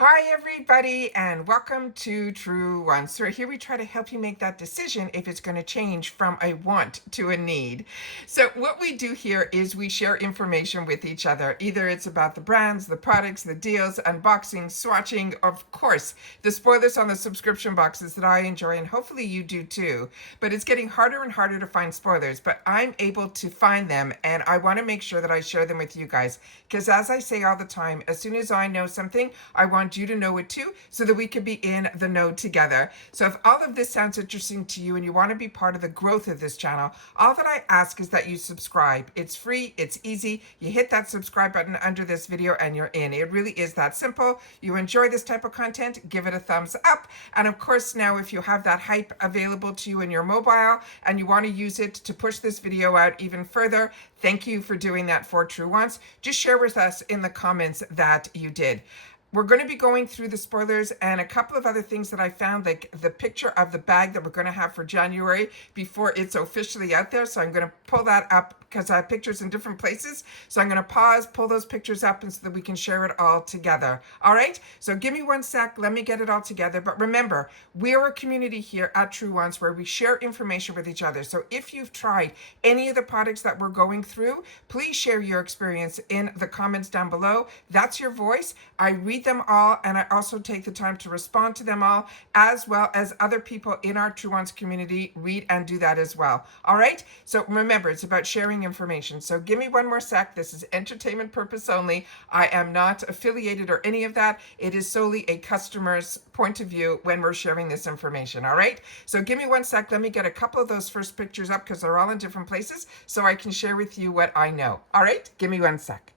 Hi everybody and welcome to Truewants. So here we try to help you make that decision if it's going to change from a want to a need. So what we do here is we share information with each other. Either it's about the brands, the products, the deals, unboxing, swatching, of course, the spoilers on the subscription boxes that I enjoy and hopefully you do too. But it's getting harder and harder to find spoilers, but I'm able to find them and I want to make sure that I share them with you guys. Because as I say all the time, as soon as I know something, I want you to know it too, so that we can be in the know together. So if all of this sounds interesting to you and you want to be part of the growth of this channel, all that I ask is that you subscribe. It's free, it's easy. You hit that subscribe button under this video and you're in. It really is that simple. You enjoy this type of content, give it a thumbs up. And of course, now if you have that hype available to you in your mobile and you want to use it to push this video out even further, thank you for doing that for Truewants. Just share with us in the comments that you did. We're going to be going through the spoilers and a couple of other things that I found, like the picture of the bag that we're going to have for January before it's officially out there. So I'm going to pull that up because I have pictures in different places. So I'm going to pause, pull those pictures up and so that we can share it all together. All right. So give me one sec. Let me get it all together. But remember, we're a community here at Truewants where we share information with each other. So if you've tried any of the products that we're going through, please share your experience in the comments down below. That's your voice. I read them all and I also take the time to respond to them all, as well as other people in our Truewants community read and do that as well. All right. So remember, it's about sharing information. So give me one more sec. This is entertainment purpose only. I am not affiliated or any of that. It is solely a customer's point of view when we're sharing this information. All right. So give me one sec. Let me get a couple of those first pictures up because they're all in different places so I can share with you what I know. All right. Give me one sec.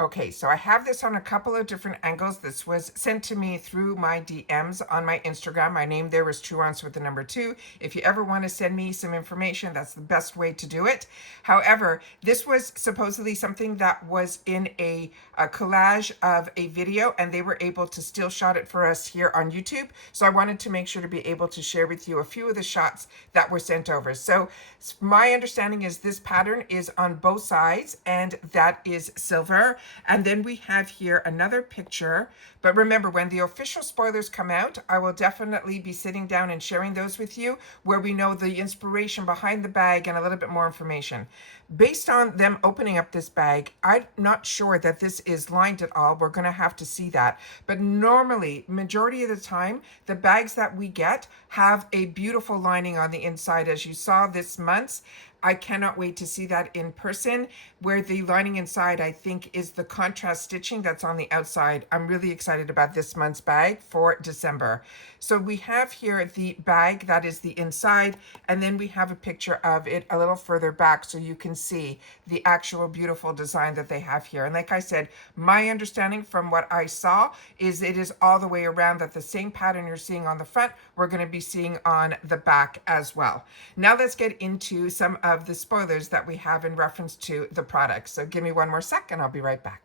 Okay, so I have this on a couple of different angles. This was sent to me through my DMs on my Instagram. My name there was Truewants with the number 2. If you ever want to send me some information, that's the best way to do it. However, this was supposedly something that was in a collage of a video, and they were able to still shot it for us here on YouTube. So I wanted to make sure to be able to share with you a few of the shots that were sent over. So my understanding is this pattern is on both sides, and that is silver. And then we have here another picture. But remember, when the official spoilers come out, I will definitely be sitting down and sharing those with you, where we know the inspiration behind the bag and a little bit more information. Based on them opening up this bag, I'm not sure that this is lined at all. We're going to have to see that. But normally, majority of the time, the bags that we get have a beautiful lining on the inside, as you saw this month's. I cannot wait to see that in person, where the lining inside, I think, is the contrast stitching that's on the outside. I'm really excited about this month's bag for December. So we have here the bag that is the inside, and then we have a picture of it a little further back so you can see the actual beautiful design that they have here. And like I said, my understanding from what I saw is it is all the way around, that the same pattern you're seeing on the front, we're going to be seeing on the back as well. Now let's get into some of the spoilers that we have in reference to the products. So give me one more sec and I'll be right back.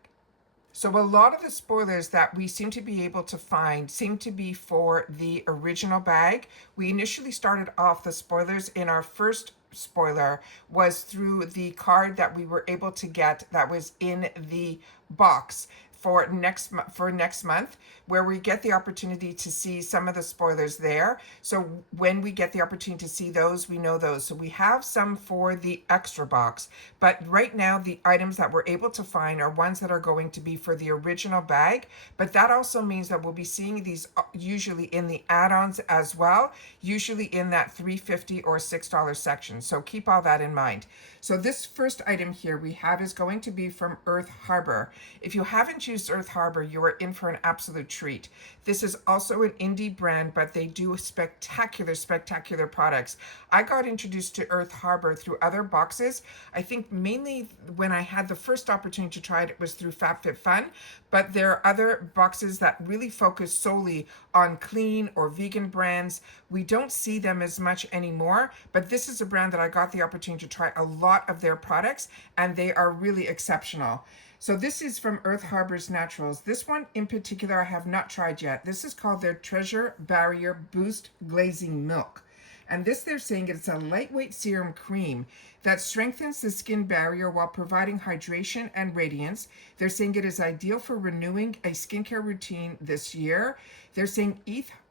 So a lot of the spoilers that we seem to be able to find seem to be for the original bag. We initially started off the spoilers in our first spoiler was through the card that we were able to get that was in the box for next month, where we get the opportunity to see some of the spoilers there. So when we get the opportunity to see those, we know those. So we have some for the extra box, but right now the items that we're able to find are ones that are going to be for the original bag. But that also means that we'll be seeing these usually in the add-ons as well, usually in that $3.50 or $6 section. So keep all that in mind. So this first item here we have is going to be from Earth Harbor. If you haven't used Earth Harbor, you are in for an absolute treat. This is also an indie brand, but they do spectacular, spectacular products. I got introduced to Earth Harbor through other boxes. I think mainly when I had the first opportunity to try it, it was through FabFitFun, but there are other boxes that really focus solely on clean or vegan brands. We don't see them as much anymore, but this is a brand that I got the opportunity to try a lot of their products, and they are really exceptional. So this is from Earth Harbor's Naturals. This one in particular I have not tried yet. This is called their Treasure Barrier Boost Glazing Milk. And this, they're saying it's a lightweight serum cream that strengthens the skin barrier while providing hydration and radiance. They're saying it is ideal for renewing a skincare routine this year. They're saying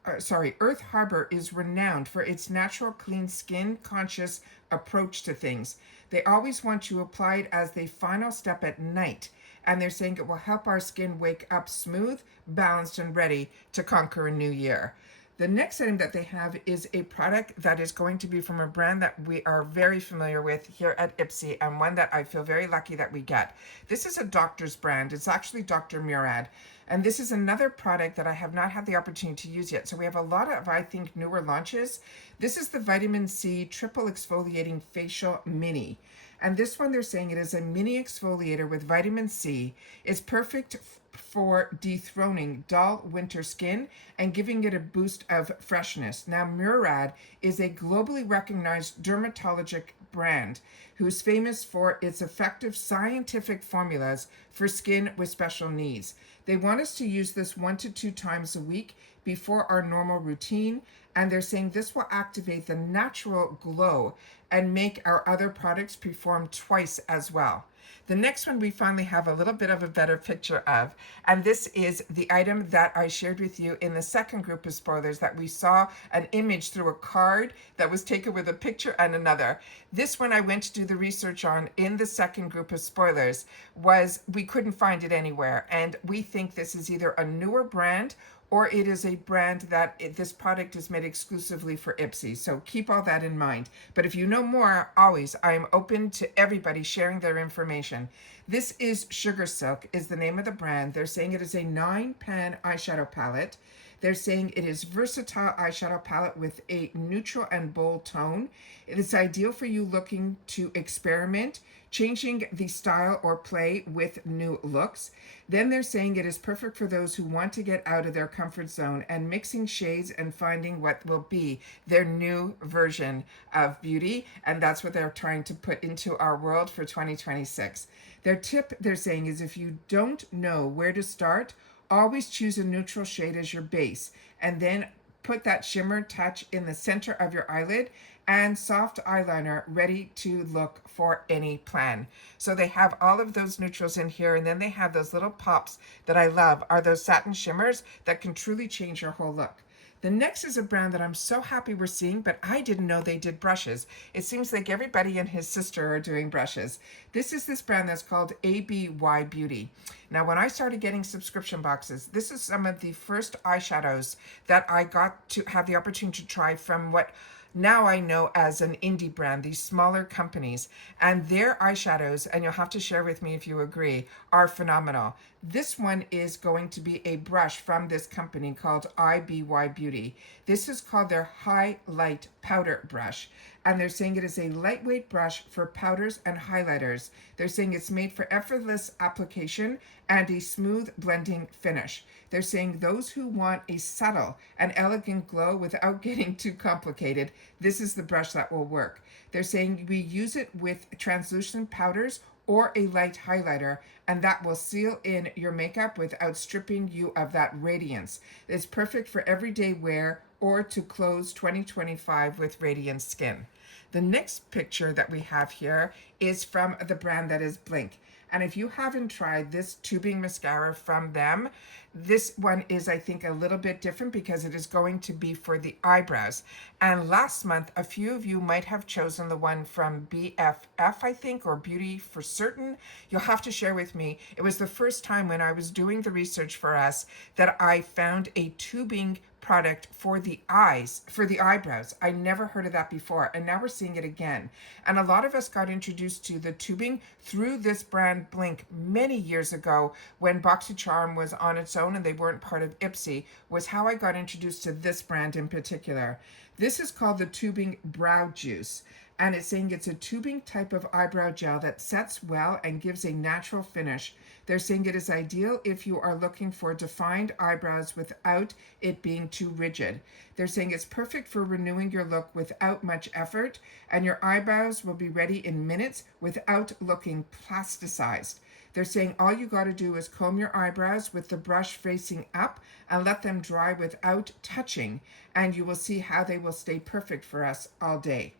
Earth Harbor is renowned for its natural, clean, skin-conscious approach to things. They always want to apply it as the final step at night. And they're saying it will help our skin wake up smooth, balanced, and ready to conquer a new year. The next item that they have is a product that is going to be from a brand that we are very familiar with here at IPSY, and one that I feel very lucky that we get. This is a doctor's brand. It's actually Dr. Murad. And this is another product that I have not had the opportunity to use yet. So we have a lot of, I think, newer launches. This is the Vitamin C Triple Exfoliating Facial Mini. And this one, they're saying it is a mini exfoliator with vitamin C. It's perfect for dethroning dull winter skin and giving it a boost of freshness. Now, Murad is a globally recognized dermatologic brand who's famous for its effective scientific formulas for skin with special needs. They want us to use this 1 to 2 times a week before our normal routine, and they're saying this will activate the natural glow and make our other products perform twice as well. The next one we finally have a little bit of a better picture of, and this is the item that I shared with you in the second group of spoilers, that we saw an image through a card that was taken with a picture and another. This one I went to do the research on in the second group of spoilers, was we couldn't find it anywhere, and we think this is either a newer brand or it is a brand that this product is made exclusively for IPSY. So keep all that in mind. But if you know more, always, I am open to everybody sharing their information. This is Sugar Silk is the name of the brand. They're saying it is a 9-pan eyeshadow palette. They're saying it is versatile eyeshadow palette with a neutral and bold tone. It is ideal for you looking to experiment, changing the style or play with new looks. Then they're saying it is perfect for those who want to get out of their comfort zone and mixing shades and finding what will be their new version of beauty. And that's what they're trying to put into our world for 2026. Their tip, they're saying, is if you don't know where to start, always choose a neutral shade as your base, and then put that shimmer touch in the center of your eyelid and soft eyeliner ready to look for any plan. So they have all of those neutrals in here, and then they have those little pops that I love, are those satin shimmers that can truly change your whole look. The next is a brand that I'm so happy we're seeing, but I didn't know they did brushes. It seems like everybody and his sister are doing brushes. This is this brand that's called IBY Beauty. Now, when I started getting subscription boxes, this is some of the first eyeshadows that I got to have the opportunity to try from what now I know as an indie brand, these smaller companies, and their eyeshadows, and you'll have to share with me if you agree, are phenomenal. This one is going to be a brush from this company called IBY Beauty. This is called their Highlight Powder Brush, and they're saying it is a lightweight brush for powders and highlighters. They're saying it's made for effortless application and a smooth blending finish. They're saying those who want a subtle and elegant glow without getting too complicated, this is the brush that will work. They're saying we use it with translucent powders or a light highlighter, and that will seal in your makeup without stripping you of that radiance. It's perfect for everyday wear or to close 2025 with radiant skin. The next picture that we have here is from the brand that is Blink. And if you haven't tried this tubing mascara from them, this one is, I think, a little bit different because it is going to be for the eyebrows. And last month, a few of you might have chosen the one from BFF, I think, or Beauty for Certain. You'll have to share with me. It was the first time when I was doing the research for us that I found a tubing product for the eyes, for the eyebrows. I never heard of that before, and now we're seeing it again. And a lot of us got introduced to the tubing through this brand Blink many years ago when BoxyCharm was on its own and they weren't part of IPSY, was how I got introduced to this brand in particular. This is called the Tubing Brow Juice, and it's saying it's a tubing type of eyebrow gel that sets well and gives a natural finish. They're saying it is ideal if you are looking for defined eyebrows without it being too rigid. They're saying it's perfect for renewing your look without much effort, and your eyebrows will be ready in minutes without looking plasticized. They're saying all you got to do is comb your eyebrows with the brush facing up and let them dry without touching, and you will see how they will stay perfect for us all day.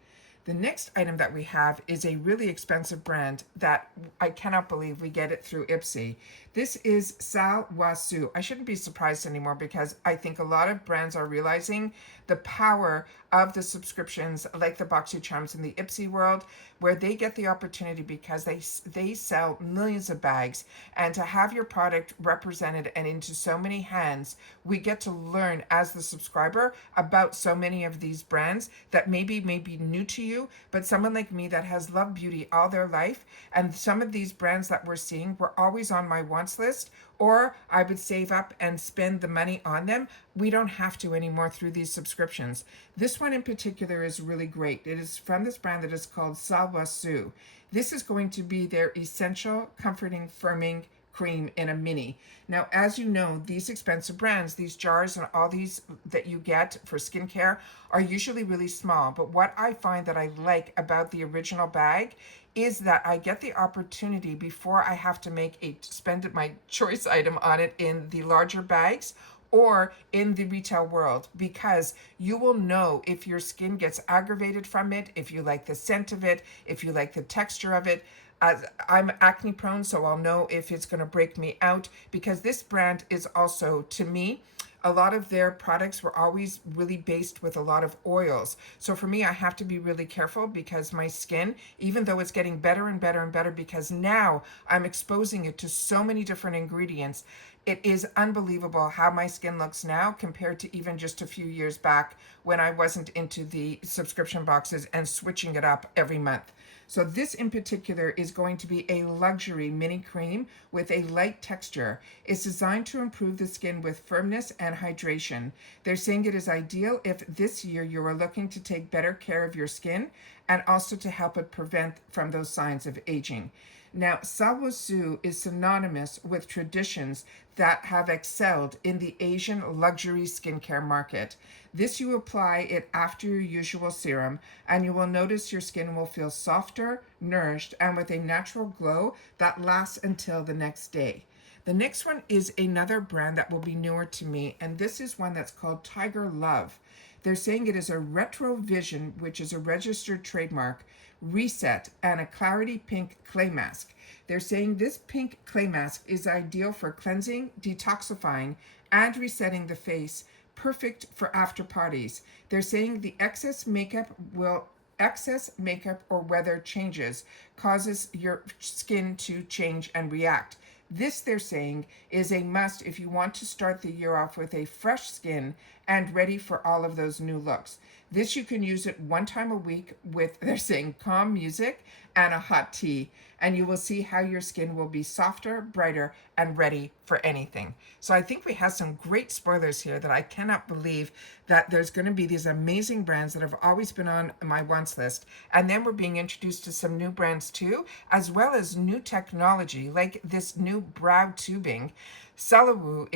The next item that we have is a really expensive brand that I cannot believe we get it through IPSY. This is Sulwhasoo. I shouldn't be surprised anymore because I think a lot of brands are realizing the power of the subscriptions like the Boxy Charms in the IPSY world, where they get the opportunity because they sell millions of bags, and to have your product represented and into so many hands, we get to learn as the subscriber about so many of these brands that maybe may be new to you, but someone like me that has loved beauty all their life, and some of these brands that we're seeing were always on my wants list, or I would save up and spend the money on them. We don't have to anymore through these subscriptions. This one in particular is really great. It is from this brand that is called Sulwhasoo. This is going to be their essential comforting firming cream in a mini. Now, as you know, these expensive brands, these jars and all these that you get for skincare are usually really small. But what I find that I like about the original bag is that I get the opportunity before I have to spend my choice item on it in the larger bags or in the retail world, because you will know if your skin gets aggravated from it, if you like the scent of it, if you like the texture of it. I'm acne prone, so I'll know if it's going to break me out, because this brand is also, to me, a lot of their products were always really based with a lot of oils. So for me, I have to be really careful because my skin, even though it's getting better and better and better, because now I'm exposing it to so many different ingredients, it is unbelievable how my skin looks now compared to even just a few years back when I wasn't into the subscription boxes and switching it up every month. So this in particular is going to be a luxury mini cream with a light texture. It's designed to improve the skin with firmness and hydration. They're saying it is ideal if this year you are looking to take better care of your skin and also to help it prevent from those signs of aging. Now, Sulwhasoo is synonymous with traditions that have excelled in the Asian luxury skincare market. This you apply it after your usual serum, and you will notice your skin will feel softer, nourished, and with a natural glow that lasts until the next day. The next one is another brand that will be newer to me, and this is one that's called Tiger Love. They're saying it is a retro vision, which is a registered trademark, reset, and a clarity pink clay mask. They're saying this pink clay mask is ideal for cleansing, detoxifying, and resetting the face, perfect for after parties. They're saying the excess makeup or weather changes causes your skin to change and react. This, they're saying, is a must if you want to start the year off with a fresh skin and ready for all of those new looks. This, you can use it one time a week with, they're saying, calm music and a hot tea, and you will see how your skin will be softer, brighter, and ready for anything. So I think we have some great spoilers here that I cannot believe that there's going to be these amazing brands that have always been on my wants list, and then we're being introduced to some new brands too, as well as new technology like this new brow tubing. Sulwhasoo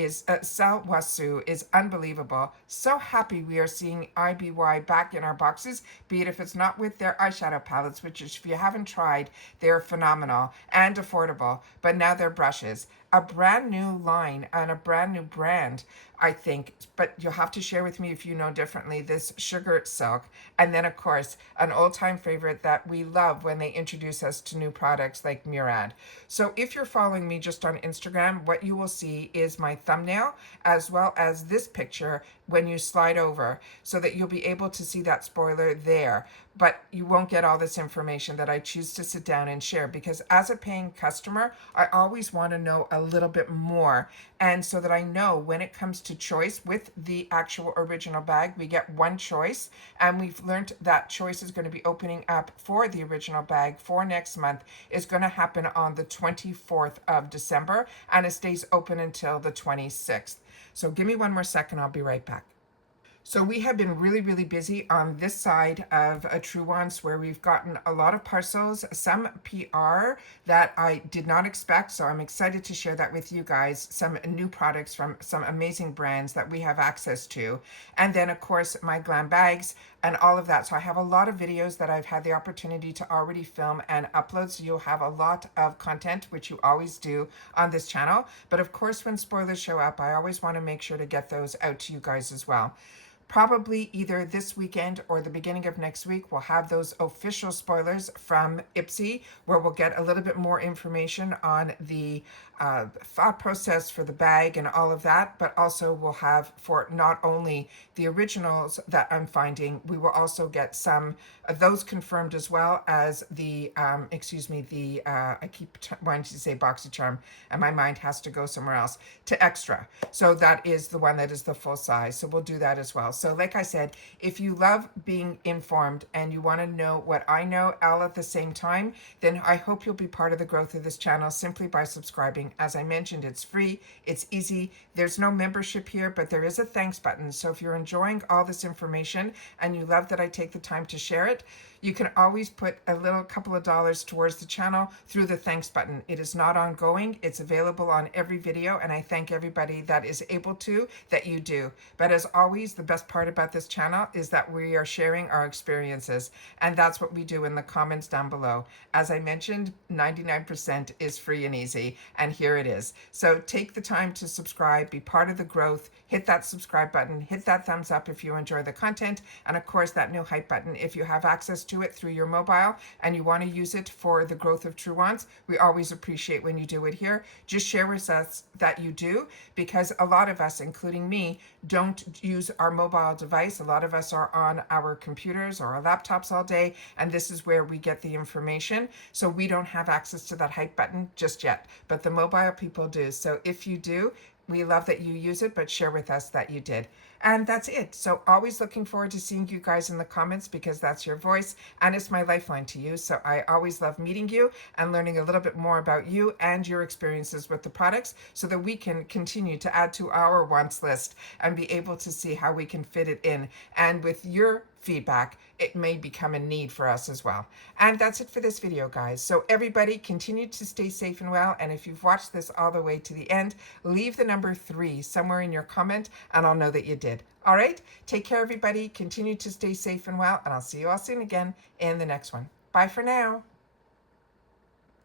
is unbelievable. So happy we are seeing IBY back in our boxes, be it if it's not with their eyeshadow palettes, which if you haven't tried, they're phenomenal and affordable, but now they're brushes. A brand new line and a brand new brand, I think, but you'll have to share with me if you know differently, this Sugar Silk. And then, of course, an old-time favorite that we love when they introduce us to new products like Murad. So if you're following me just on Instagram, what you will see is my thumbnail as well as this picture when you slide over, so that you'll be able to see that spoiler there. But you won't get all this information that I choose to sit down and share, because as a paying customer, I always want to know a little bit more. And so that I know when it comes to choice with the actual original bag, we get one choice. And we've learned that choice is going to be opening up for the original bag for next month. Is going to happen on the 24th of December, and it stays open until the 26th. So give me one more second, I'll be right back. So we have been really, really busy on this side of Truewants, where we've gotten a lot of parcels, some PR that I did not expect. So I'm excited to share that with you guys, some new products from some amazing brands that we have access to. And then, of course, my glam bags. and all of that. So I have a lot of videos that I've had the opportunity to already film and upload. So you'll have a lot of content, which you always do on this channel. But of course, when spoilers show up, I always want to make sure to get those out to you guys as well. Probably either this weekend or the beginning of next week, we'll have those official spoilers from IPSY, where we'll get a little bit more information on the thought process for the bag and all of that, but also we'll have, for not only the originals that I'm finding, we will also get some of those confirmed, as well as the, I keep wanting to say BoxyCharm, and my mind has to go somewhere else, to extra. So that is the one that is the full size. So we'll do that as well. So like I said, if you love being informed and you want to know what I know all at the same time, then I hope you'll be part of the growth of this channel simply by subscribing. As I mentioned, it's free, it's easy. There's no membership here, but there is a thanks button. So if you're enjoying all this information and you love that I take the time to share it, you can always put a little couple of dollars towards the channel through the thanks button. It is not ongoing. It's available on every video, and I thank everybody that is able to, that you do. But as always, the best part about this channel is that we are sharing our experiences, and that's what we do in the comments down below. As I mentioned, 99% is free and easy, and here it is. So take the time to subscribe, be part of the growth, hit that subscribe button, hit that thumbs up if you enjoy the content, and of course that new hype button if you have access to it through your mobile and you want to use it for the growth of Truewants. We always appreciate when you do it here. Just share with us that you do, because a lot of us, including me, don't use our mobile device. A lot of us are on our computers or our laptops all day, and this is where we get the information. So we don't have access to that hype button just yet, but the mobile people do. So if you do, we love that you use it, but share with us that you did. And that's it. So always looking forward to seeing you guys in the comments, because that's your voice and it's my lifeline to you. So I always love meeting you and learning a little bit more about you and your experiences with the products, so that we can continue to add to our wants list and be able to see how we can fit it in. And with your feedback, it may become a need for us as well. And that's it for this video, guys. So everybody continue to stay safe and well. And if you've watched this all the way to the end, leave the number 3 somewhere in your comment and I'll know that you did. All right, take care, everybody. Continue to stay safe and well, and I'll see you all soon again in the next one. Bye for now.